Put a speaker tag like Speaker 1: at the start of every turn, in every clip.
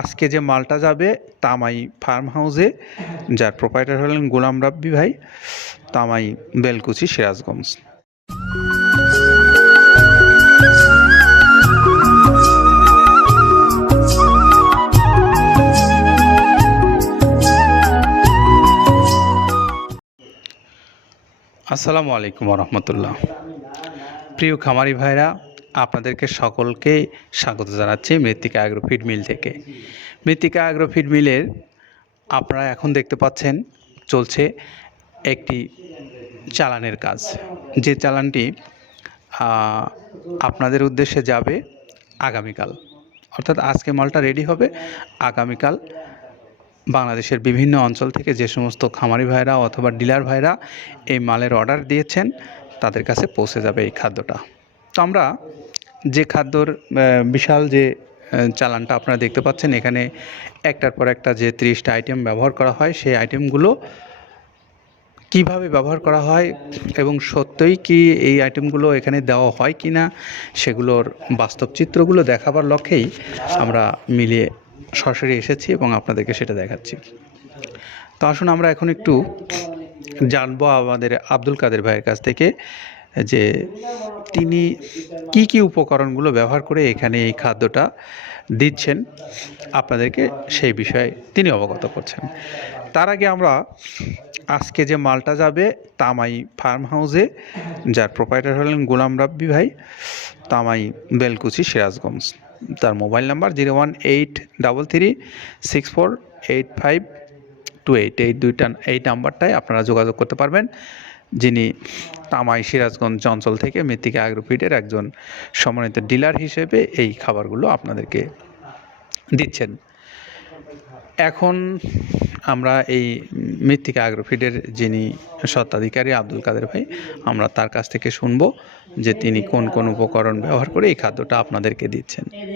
Speaker 1: আজকে যে মালটা যাবে তামাই ফার্ম হাউসে যার প্রোপাইটার হলেন গোলাম রাব্বি ভাই, তামাই বেলকুচি সিরাজগঞ্জ। আসসালামু আলাইকুম রহমতুল্লাহ। প্রিয় খামারি ভাইরা আপনাদেরকে সকলকে স্বাগত জানাচ্ছি মৃত্তিকা অ্যাগ্রো ফিড মিল থেকে। মৃত্তিকা অ্যাগ্রো ফিড মিলের আপনারা এখন দেখতে পাচ্ছেন চলছে একটি চালানের কাজ। যে চালানটি আপনাদের উদ্দেশ্যে যাবে আগামীকাল। অর্থাৎ আজকে মালটা রেডি হবে আগামীকাল বাংলাদেশের বিভিন্ন অঞ্চল থেকে যে সমস্ত খামারি ভাইরা অথবা ডিলার ভাইরা এই মালের অর্ডার দিয়েছেন, তাদের কাছে পৌঁছে যাবে এই খাদ্যটা। তো আমরা যে খাদ্যর বিশাল যে চালানটা আপনারা দেখতে পাচ্ছেন, এখানে একটার পর একটা যে ত্রিশটা আইটেম ব্যবহার করা হয়, সেই আইটেমগুলো কীভাবে ব্যবহার করা হয় এবং সত্যই কি এই আইটেমগুলো এখানে দেওয়া হয় কি না সেগুলোর বাস্তব চিত্রগুলো দেখাবার লক্ষ্যেই আমরা মিলিয়ে সরাসরি এসেছি এবং আপনাদেরকে সেটা দেখাচ্ছি। তো আসুন আমরা এখন একটু জানব আমাদের আব্দুল কাদের ভাইয়ের কাছ থেকে যে তিনি কি কি উপকরণগুলো ব্যবহার করে এখানে এই খাদ্যটা দিচ্ছেন, আপনাদেরকে সেই বিষয়ে তিনি অবগত করছেন। তার আগে আমরা আজকে যে মালটা যাবে, তামাই ফার্ম হাউসে যার প্রোপাইটার হলেন গোলাম রাব্বি ভাই, তামাই বেলকুচি সিরাজগঞ্জ। তার mobile number zero one eight double three six four eight five two eight, এই দুইটা এই নাম্বারটায় আপনারা যোগাযোগ করতে পারবেন। যিনি তামাই সিরাজগঞ্জ অঞ্চল থেকে মৃত্তিকা অ্যাগ্রোফিডের একজন সমন্বিত ডিলার হিসেবে এই খাবারগুলো আপনাদেরকে দিচ্ছেন। এখন আমরা এই মৃত্তিকা অ্যাগ্রোফিডের যিনি স্বত্বাধিকারী আব্দুল কাদের ভাই, আমরা তার কাছ থেকে শুনব যে তিনি কোন কোন উপকরণ ব্যবহার করে এই খাদ্যটা আপনাদেরকে দিচ্ছেন।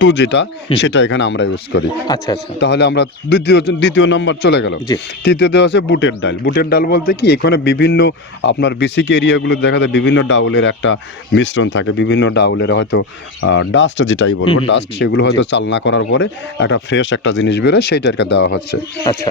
Speaker 2: টু যেটা সেটা এখানে আমরা ইউজ করি।
Speaker 1: আচ্ছা আচ্ছা।
Speaker 2: তাহলে আমরা দ্বিতীয় দ্বিতীয় নম্বর চলে গেল। তৃতীয় দেওয়া আছে বুটের ডাল। বুটের ডাল বলতে কি এখানে বিভিন্ন আপনার বেসিক এরিয়াগুলো দেখা যায় বিভিন্ন ডাউলের একটা মিশ্রণ থাকে বিভিন্ন ডাউলের হয়তো ডাস্ট যেটাই বলব ডাস্ট সেগুলো হয়তো চালনা করার পরে একটা ফ্রেশ একটা জিনিস বেরোয় সেইটাকে দেওয়া হচ্ছে।
Speaker 1: আচ্ছা।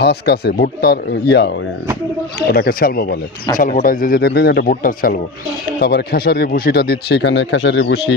Speaker 2: হাস্ক কাছে ভুট্টার ইয়া ওই ওটাকে স্যালবো বলে। শ্যালবোটাই যে যে দেখবেন এটা ভুট্টার স্যালবো তারপরে খেসারির ভুসিটা দিচ্ছি এখানে খেসারির ভুসি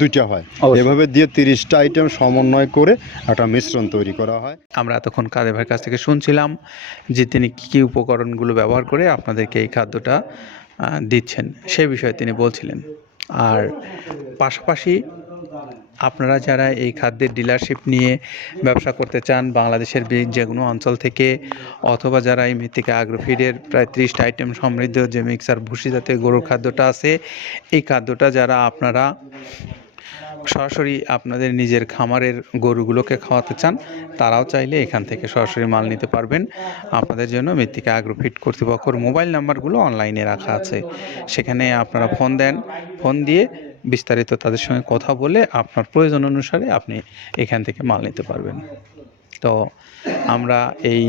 Speaker 2: দুইটা হয়। এভাবে দিয়ে তিরিশটা আইটেম সমন্বয় করে একটা মিশ্রণ তৈরি করা হয়।
Speaker 1: আমরা এতক্ষণ কাদের ভাইয়ের কাছ থেকে শুনছিলাম যে তিনি কী কী উপকরণগুলো ব্যবহার করে আপনাদেরকে এই খাদ্যটা দিচ্ছেন সে বিষয়ে তিনি বলছিলেন। আর পাশাপাশি আপনারা যারা এই খাদ্যের ডিলারশিপ নিয়ে ব্যবসা করতে চান, বাংলাদেশের যে কোনো অঞ্চল থেকে, অথবা যারা এই মৃত্তিকা আগ্রোফিডের প্রায় ত্রিশটা আইটেম সমৃদ্ধ যে মিক্সার ভুসি জাতীয় গরুর খাদ্যটা আছে, এই খাদ্যটা যারা আপনারা সরাসরি আপনাদের নিজের খামারের গরুগুলোকে খাওয়াতে চান, তারাও চাইলে এখান থেকে সরাসরি মাল নিতে পারবেন। আপনাদের জন্য মৃত্তিকা আগ্রোফিট কর্তৃপক্ষের মোবাইল নাম্বারগুলো অনলাইনে রাখা আছে। সেখানে আপনারা ফোন দেন ফোন দিয়ে বিস্তারিত তাদের সঙ্গে কথা বলে আপনার প্রয়োজন অনুসারে আপনি এখান থেকে মাল নিতে পারবেন। তো আমরা এই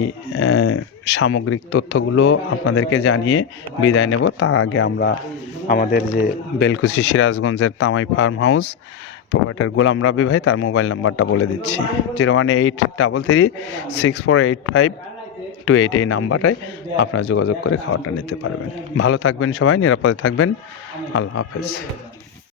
Speaker 1: সামগ্রিক তথ্যগুলো আপনাদেরকে জানিয়ে বিদায় নেব। তার আগে আমরা আমাদের যে বেলকুচি সিরাজগঞ্জের Tamai farm house provider Golam Rabi ভাই, তার মোবাইল নাম্বারটা বলে দিচ্ছি। Zero one eight double three six four eight five two eight এই নাম্বারটায় আপনারা যোগাযোগ করে খাবারটা নিতে পারবেন। ভালো থাকবেন সবাই, নিরাপদে থাকবেন। আল্লাহ হাফেজ।